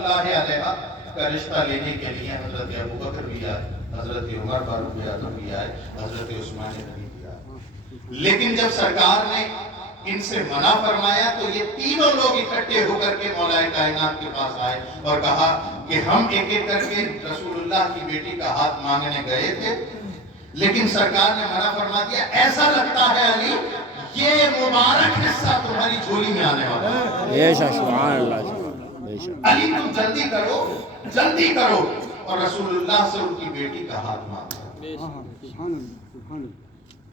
اللہ علیہ کا رشتہ لینے کے لیے حضرت ابوبکر بھی آئے، حضرت عمر فاروق اعظم بھی آئے، حضرت عثمان غنی بھی آئے، لیکن جب سرکار نے ان سے منع فرمایا تو یہ تینوں لوگ اکٹھے ہو کر کے مولا کائنات کے پاس آئے اور کہا کہ ہم ایک ایک کر کے رسول اللہ کی بیٹی کا ہاتھ مانگنے گئے تھے، لیکن سرکار نے منع فرما دیا۔ ایسا لگتا ہے علی یہ مبارک حصہ تمہاری جھولی میں آنے والا ہے۔ بے شک، سبحان اللہ، بے شک۔ علی تم جلدی کرو، جلدی کرو، اور رسول اللہ سے ان کی بیٹی کا ہاتھ مانگا۔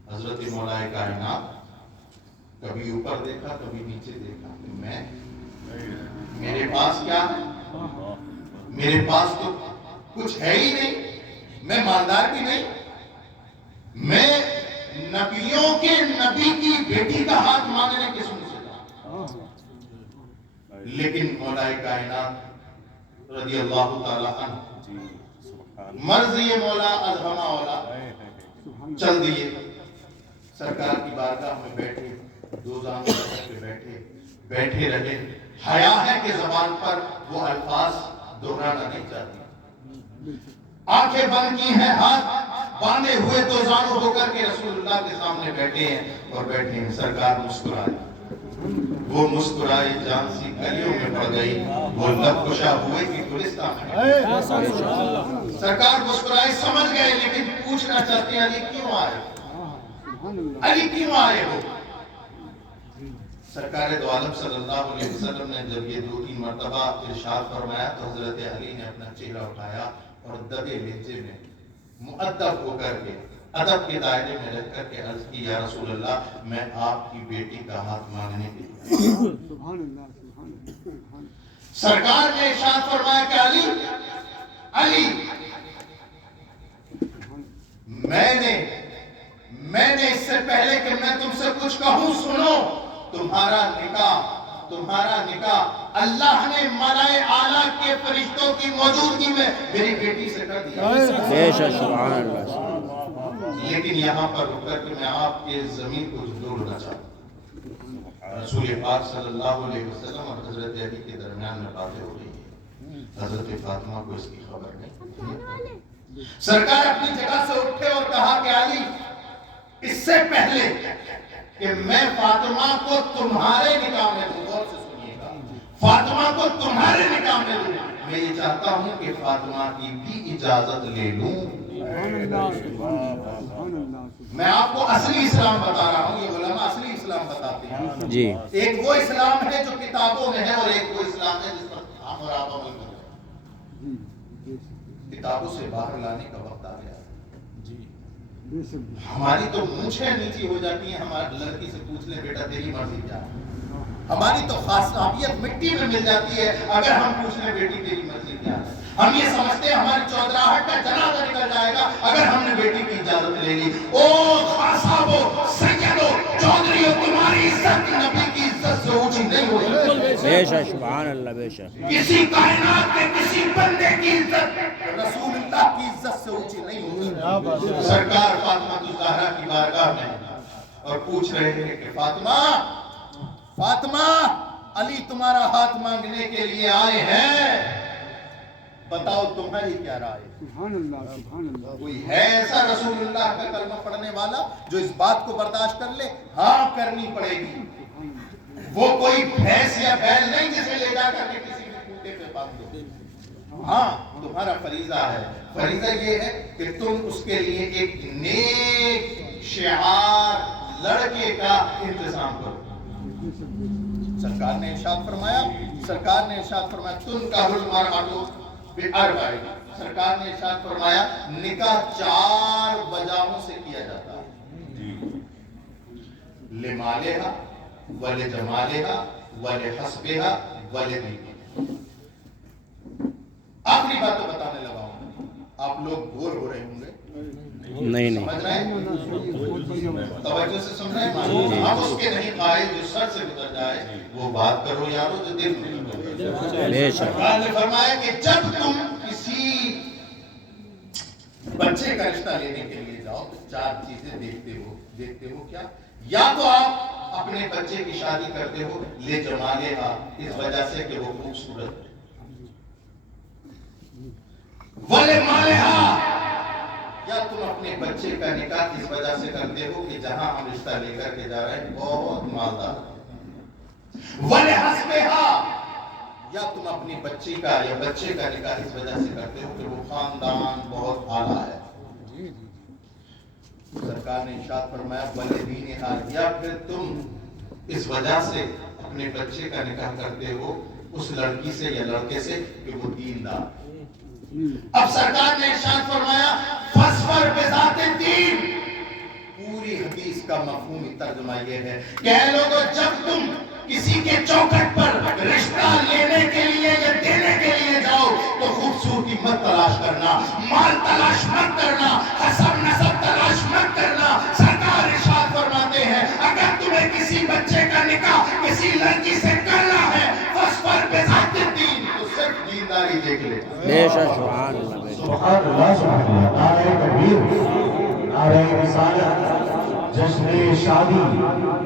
حضرت مولا کائنات کبھی اوپر دیکھا، کبھی نیچے دیکھا، میں میرے پاس کیا ہے؟ میرے پاس تو کچھ ہے ہی نہیں، میں مالدار بھی نہیں، میں نبیوں کے نبی کی بیٹی کا ہاتھ مانگنے کس منہ سے جاؤں؟ لیکن مولا کائنات رضی اللہ تعالیٰ عنہ مرض یہ مولا ازہما اولا چل دیے، سرکار کی بارگاہ میں بیٹھے، دو زانوں پہ بیٹھے رہے۔ حیا ہے کہ زبان پر وہ الفاظ دہرانا نہیں چاہتے، آنکھیں بند کی ہیں، ہاتھ باندھے ہوئے دو زانوں ہو کر کے رسول اللہ کے سامنے بیٹھے ہیں اور بیٹھے ہیں۔ سرکار مسکرائے، وہ مسکرائی جان سی گلیوں میں پڑ گئی، وہ لب کشا ہوئے کی گلستان میں۔ سرکار مسکرائے، سمجھ گئے، لیکن پوچھنا چاہتے ہیں علی کیوں آئے، علی کیوں آئے ہو؟ سرکار دو عالم صلی اللہ علیہ وسلم نے جب یہ 2-3 مرتبہ ارشاد فرمایا تو حضرت علی نے اپنا چہرہ اٹھایا اور دبے لہجے میں مؤدب ہو کر کے ادب کے دائرے میں رہ کر کے عرض کی، یا رسول اللہ میں آپ کی بیٹی کا ہاتھ مانگنے کے لیے۔ سرکار نے ارشاد فرمایا کہ علی میں نے اس سے پہلے کہ میں تم سے کچھ کہوں سنو، تمہارا نکاح اللہ نے ملائے اعلیٰ کے فرشتوں کی موجودگی میں میری بیٹی سے کر دیا۔ بے شک، سبحان اللہ۔ لیکن یہاں پر رک کر کے میں آپ کے زمین کو جھنجھوڑنا چاہتا ہوں۔ رسول پاک صلی اللہ علیہ وسلم اور حضرت علی کے درمیان میں باتیں ہو رہی ہیں، حضرت فاطمہ کو اس کی خبر نہیں۔ سرکار اپنی جگہ سے اٹھے اور کہا کہ علی، اس سے پہلے کہ میں فاطمہ کو تمہارے نکاح میں دوں، غور سے سنیے گا، فاطمہ کو تمہارے نکاح میں دوں، میں یہ چاہتا ہوں کہ فاطمہ کی بھی اجازت لے لوں۔ میں آپ کو اصلی اسلام بتا رہا ہوں، یہ علماء اصلی اسلام بتاتے ہیں جی۔ ایک وہ اسلام ہے جو کتابوں میں ہے اور ایک وہ اسلام ہے جس پر ہم اور آپ عمل کرتے ہیں۔ کتابوں سے باہر لانے کا وقت آ گیا۔ ہماری تو مونچھیں نیچی ہو جاتی ہیں، ہماری لڑکی سے پوچھ لیں بیٹا تیری مرضی کیا ہے، ہماری تو خاصیت مٹی میں مل جاتی ہے اگر ہم پوچھ لیں بیٹی تیری مرضی کیا ہے۔ ہم یہ سمجھتے ہیں ہماری چودراہٹ کا جنازہ نکل جائے گا اگر ہم نے بیٹی کی اجازت لے لی۔ او خاصابو، سیدو، چودریو، تمہاری عزت نبی کی عزت سے اونچی نہیں ہو سکتی۔ بے شک، سبحان اللہ، بے شک۔ کسی کائنات کے کسی بندے کی عزت رسول اللہ کی عزت سے اونچی نہیں ہو سکتی۔ سرکار فاطمہ الزہرا کی بارگاہ میں اور پوچھ رہے ہیں کہ فاطمہ علی تمہارا ہاتھ مانگنے کے لیے آئے ہیں، بتاؤ تمہاری کیا رائے؟ سبحان اللہ، سبحان اللہ۔ کوئی ہے ایسا رسول اللہ کا کلمہ پڑھنے والا جو اس بات کو برداشت کر لے؟ ہاں کرنی پڑے گی۔ وہ کوئی بھینس یا بیل نہیں جسے لے جا کر کے کسی بھی کوٹے پہ باندھ دو۔ ہاں تمہارا فریضہ ہے، فریضہ یہ ہے کہ تم اس کے لیے ایک نیک شعار لڑکے کا انتظام کرو۔ سرکار نے ارشاد فرمایا تنکحُ المرأۃ بأربع، سرکار نے ارشاد فرمایا نکاح 4 وجہوں سے کیا جاتا ہے، لمالہا ولجمالہا ولحسبہا ولدینہا۔ آخری بات تو بتانے لگا ہوں، آپ لوگ بور ہو رہے ہوں گے، نہیں سمجھ رہے ہیں؟ توجہ سے سمجھ رہے ہیں؟ ہم اس کے نہیں قائل جو سر سے گزر جائے وہ بات کرو یارو جو دل میں بے شک۔ سرکار نے فرمایا کہ جب تم کسی بچے کا رشتہ لینے کے لیے جاؤ تو 4 چیزیں دیکھتے ہو کیا؟ یا تو آپ اپنے بچے کی شادی کرتے ہو لے جمالہا، اس وجہ سے کہ وہ خوبصورت ہے، بچے کا نکاح اس وجہ سے کرتے ہو کہ جہاں ہم رشتہ لے کر کے جا رہے ہیں بہت مالدار، وَلِحَسْبِهَا، یا تم اپنی بچی کا یا بچے کا نکاح اس وجہ سے کرتے ہو کہ وہ خاندان بہت اعلیٰ ہے۔ سرکار نے ارشاد فرمایا وَلِدِينِهَا، یا پھر تم اس وجہ سے اپنے بچے کا نکاح کرتے ہو اس لڑکی سے یا لڑکے سے کہ وہ دیندار۔ اب سرکار نے ارشاد فرمایا فَاصْبِرْ بِذَاتِ الدِّینِ، پوری حدیث کا مفہومی ترجمہ یہ ہے کہ اے لوگوں جب تم کسی کے چوکھٹ پر رشتہ لینے کے لیے یا دینے کے لیے جاؤ تو خوبصورتی مت تلاش کرنا، مال تلاش مت کرنا، حسب نسب تلاش مت کرنا۔ سرکار ارشاد فرماتے ہیں اگر تمہیں کسی بچے کا نکاح کسی لڑکی سے کرنا ہے فَاصْبِرْ بِذَاتِ الدِّینِ، تو صرف دینداری دیکھ لے۔ بے شک سبحان اللہ بے شک سبحان اللہ سبحان اللہ، نعرہ تکبیر، نعرہ رسالت، جشن شادی،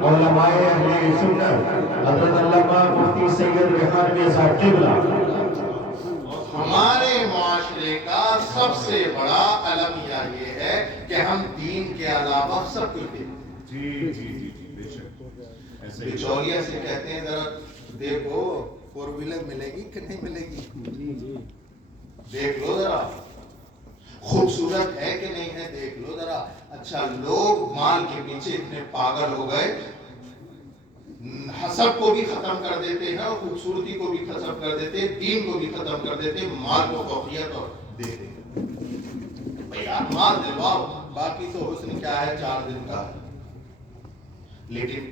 علماء اہل سنت، حضرت علامہ مفتی سید ریحان میرزا قبلہ۔ ہمارے معاشرے کا سب سے بڑا المیہ یہ ہے کہ ہم دین کے علاوہ سب کچھ دیتے ہیں۔ بے شک ایسے ہی بچولیا سے کہتے ہیں ذرا دیکھو 4 ویلر ملے گی کہ نہیں ملے گی، دیکھ لو ذرا، خوبصورت ہے کہ نہیں ہے دیکھ لو ذرا۔ اچھا لوگ مال کے پیچھے اتنے پاگل ہو گئے، حسب کو بھی ختم کر دیتے ہیں اور خوبصورتی کو بھی ختم کر دیتے ہیں، دین کو بھی ختم کر دیتے ہیں، مال کو فوقیت اور دیتے ہیں۔ بھئی یار مال دلواؤ، باقی تو حسن کیا ہے 4 دن کا۔ لیکن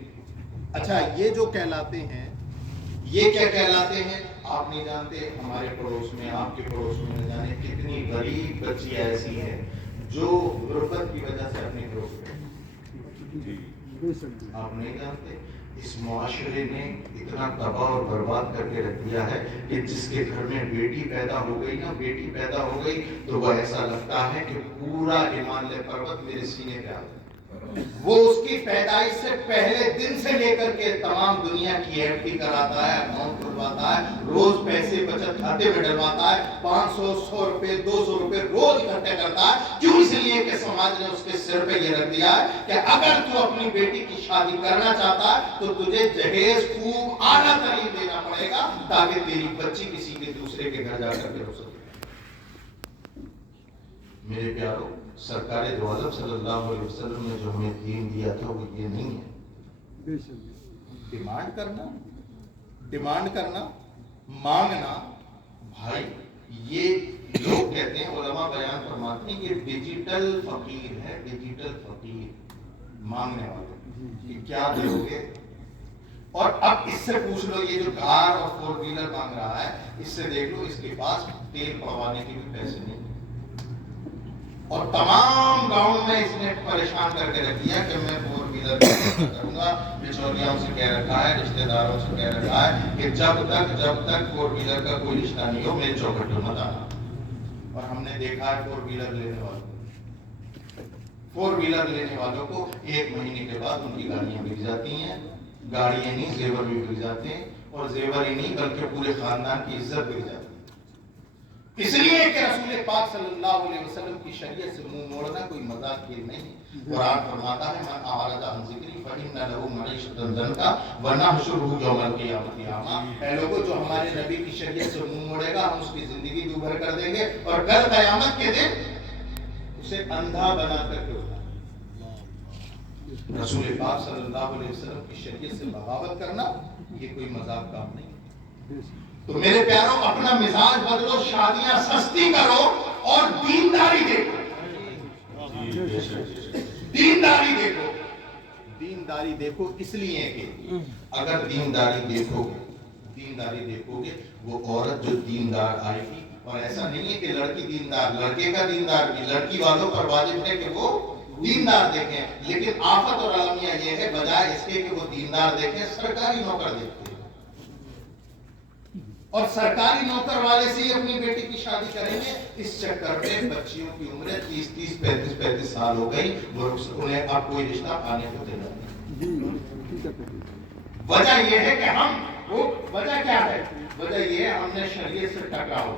اچھا یہ جو کہلاتے ہیں یہ کیا کہلاتے ہیں آپ نہیں جانتے۔ ہمارے پڑوس میں آپ کے پڑوس میں نہ جانے کتنی غریب بچی ایسی ہیں جو غربت کی وجہ سے اپنے گھروں سے آپ نہیں جانتے۔ اس معاشرے نے اتنا تباہ اور برباد کر کے رکھ دیا ہے کہ جس کے گھر میں بیٹی پیدا ہو گئی نا، بیٹی پیدا ہو گئی تو وہ ایسا لگتا ہے کہ پورا ہمالیہ پروت میرے سینے پہ آ گیا۔ وہ اس کی پیدائش سے پہلے دن سے لے کر کے تمام دنیا کی ایف ڈی کراتا ہے، اکاؤنٹ کھلواتا ہے، روز پیسے بچت کھاتے میں ڈلواتا ہے، 500 100 روپے 200 روپے روز اکٹھے کرتا ہے۔ کیوں؟ اس لیے کہ سماج نے اس کے سر پہ یہ رکھ دیا ہے کہ اگر تو اپنی بیٹی کی شادی کرنا چاہتا ہے تو تجھے جہیز خوب اعلیٰ ترین دینا پڑے گا تاکہ تیری بچی کسی کے دوسرے کے گھر جا کر کے ہو سکے۔ میرے پیارو، سرکار دو عالم صلی اللہ علیہ وسلم نے جو ہمیں دین دیا تھا وہ یہ نہیں ہے۔ ڈیمانڈ کرنا مانگنا، بھائی یہ لوگ کہتے ہیں، علماء بیان فرماتے ہیں یہ ڈیجیٹل فقیر ہے، ڈیجیٹل فقیر مانگنے والے کہ کیا دو گے۔ اور اب اس سے پوچھ لو یہ جو کار اور 4 ویلر مانگ رہا ہے اس سے دیکھ لو اس کے پاس تیل پڑوانے کے بھی پیسے نہیں، اور تمام گاؤں میں اس نے پریشان کر کے رکھ دیا کہ میں 4 ویلر کروں گا۔ بچولیاں سے کہہ رکھا ہے، رشتہ داروں سے کہہ رکھا ہے کہ جب تک 4 ویلر کا کوئی رشتہ نہیں ہو میرے چوکھٹ پہ مت آنا۔ اور ہم نے دیکھا ہے 4 ویلر لینے والوں کو 1 مہینے کے بعد ان کی گاڑیاں بک جاتی ہیں، گاڑیاں نہیں زیور بھی بک جاتے ہیں، اور زیور ہی نہیں بلکہ پورے خاندان کی عزت بک جاتی ہے۔ اس لیے کہ رسول پاک صلی اللہ علیہ وسلم کی شریعت سے منہ موڑنا کوئی مذاق کھیل نہیں۔ قرآن فرماتا ہے من اعرض عن ذکری فإن له معیشۃ ضنکا ونحشرہ یوم القیامۃ اعمی۔ اے لوگوں جو ہمارے نبی کی شریعت سے منہ موڑے گا ہم اس کی زندگی دوبھر کر دیں گے اور کل قیامت کے دن اسے اندھا بنا کر کے اٹھائیں گے۔ رسول پاک صلی اللہ علیہ وسلم کی شریعت سے بغاوت کرنا یہ کوئی مذاق کام نہیں۔ تو میرے پیاروں اپنا مزاج بدلو، شادیاں سستی کرو اور دینداری دیکھو۔ دینداری دیکھو اس لیے کہ اگر دینداری دیکھو گے وہ عورت جو دیندار آئے گی، اور ایسا نہیں ہے کہ لڑکی دیندار، لڑکے کا دیندار بھی، لڑکی والوں پر واجب ہے کہ وہ دیندار دیکھیں، لیکن آفت اور المیہ یہ ہے بجائے اس کے کہ وہ دیندار دیکھیں سرکاری نوکر دیکھتے ہیں، اور سرکاری نوکر والے سے ہی اپنی بیٹی کی شادی کریں گے۔ اس چکر میں بچیوں کی عمریں 30 35 سال ہو گئی، انہیں اب کوئی رشتہ آنے کو تیار نہیں۔ وجہ یہ ہے کہ وجہ کیا ہے؟ وجہ یہ ہے ہم نے شریعت سے ٹکرا ہو،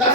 10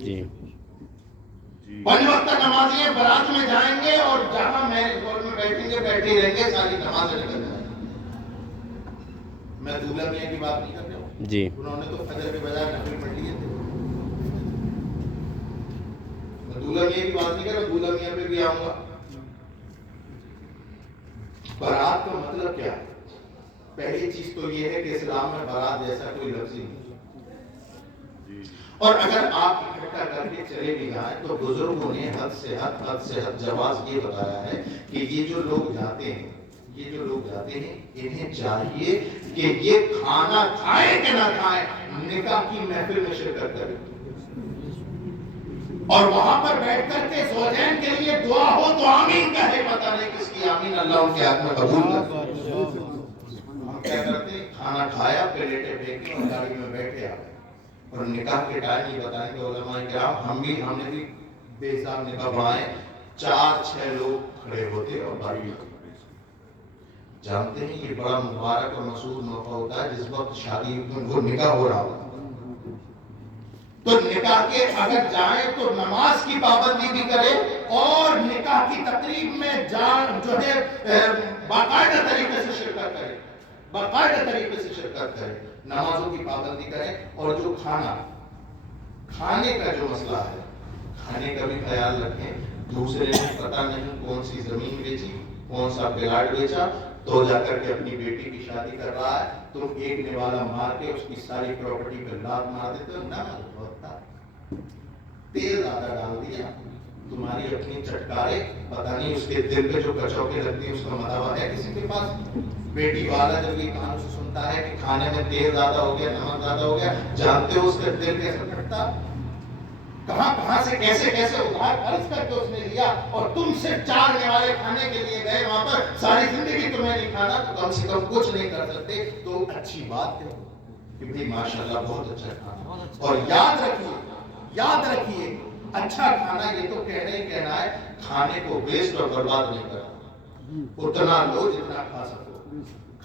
جی 5 وقت نمازی بارات میں جائیں گے اور جہاں میرج ہال میں بیٹھیں گے بیٹھے ہی رہیں گے، ساری نمازیں نکل جائیں گی۔ میں دولہا میاں کی بات نہیں کر رہا ہوں، جی انہوں نے تو فجر کے بجائے نفل پڑھ لیے تھے۔ میں دولہا میاں کی بات نہیں کر رہا، دولہا میاں پہ بھی آؤں گا۔ بارات کا مطلب کیا ہے؟ پہلی چیز تو یہ ہے کہ اسلام میں بارات جیسا کوئی لفظ ہی نہیں، اور اگر آپ اکٹھا کر کے چلے بھی جائیں تو بزرگوں نے حد سے حد جواز یہ بتایا ہے کہ یہ جو لوگ جاتے ہیں انہیں چاہیے کہ یہ کھانا کھائیں کہ نہ کھائیں، نکاح کی محفل میں شرکت کریں اور وہاں پر بیٹھ کر کے زوجین کے لیے دعا ہو تو آمین کہے، پتہ نہیں کس کی آمین اللہ ان کے ہاتھ میں قبول کرے۔ ہم کیا کرتے ہیں؟ کھانا کھایا، پلیٹیں پھینکی اور گاڑی میں بیٹھے آ گئے، اور نکاح کے ٹائم یہ بتائیں کہ علماء کرام ہم نے بھی بے حساب نکاح پڑھائے، 4-6 لوگ کھڑے ہوتے اور باری جانتے ہیں یہ بڑا مبارک اور مسعود موقع ہوتا ہے جس وقت شادی وہ نکاح ہو رہا ہوتا ہے، تو نکاح کے اگر جائیں تو نماز کی پابندی بھی کرے اور نکاح کی تقریب میں جان جو ہے باقاعدہ طریقے سے شرکت کرے، نمازوں کی پابندی کریں، اور جو کھانے کا جو مسئلہ ہے، کھانے کا بھی خیال رکھیں۔ دوسرے نے پتہ نہیں کون سی زمین بیچی، کون سا پلاٹ بیچا، تو جا کر کے اپنی بیٹی کی شادی کر رہا ہے، تم ایک نوالا مار کے اس کی ساری پراپرٹی پہ لات مار دیتے ہو، نہ ہوتا تیل زیادہ ڈال دیا، تمہاری اپنی چٹکارے، پتہ نہیں اس کے دل پہ جو کچوکے لگتی ہیں اس کا مداوا ہے کسی کے پاس؟ بیٹی والا جب یہ کہانی سے سنتا ہے کہ کھانے میں تیل زیادہ ہو گیا، نمک زیادہ ہو گیا، جانتے ہو اس کا دل کیسے پھٹتا؟ کہاں سے کیسے ادھار خرچ کر کے اس نے لیا، اور تم صرف 4 نوالے کھانے کے لیے گئے وہاں پر، ساری زندگی تمہیں نہیں کھانا، تو کم سے کم کچھ نہیں کر سکتے، تو اچھی بات ہے کہ بھئی ماشاءاللہ بہت اچھا کھانا، اور یاد رکھیے اچھا کھانا یہ تو کہنا ہی کہنا ہے، کھانے کو ویسٹ اور برباد نہیں کرنا، اتنا لو جتنا کھا سکو۔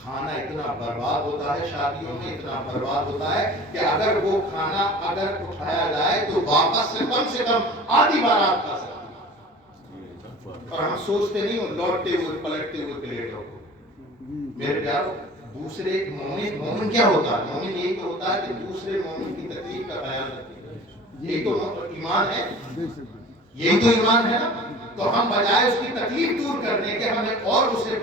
کھانا اتنا برباد ہوتا ہے شادیوں میں، اتنا برباد ہوتا ہے کہ اگر وہ کھانا اگر اٹھایا جائے تو واپس سے کم آدھی بار آپ کھا سکتے ہیں، اور ہم سوچتے نہیں ہوں لوٹتے ہوئے پلٹتے ہوئے پلیٹوں کو۔ میرے پیارو، دوسرے مومن کیا ہوتا ہے؟ مومن یہی تو ہوتا ہے کہ دوسرے مومن کی تکلیف کا خیال رکھے، یہی تو ایمان ہے، یہی تو ایمان ہے نا۔ تو ہم بجائے اس کی تکلیف دور کرنے کے ہمیں اور اسے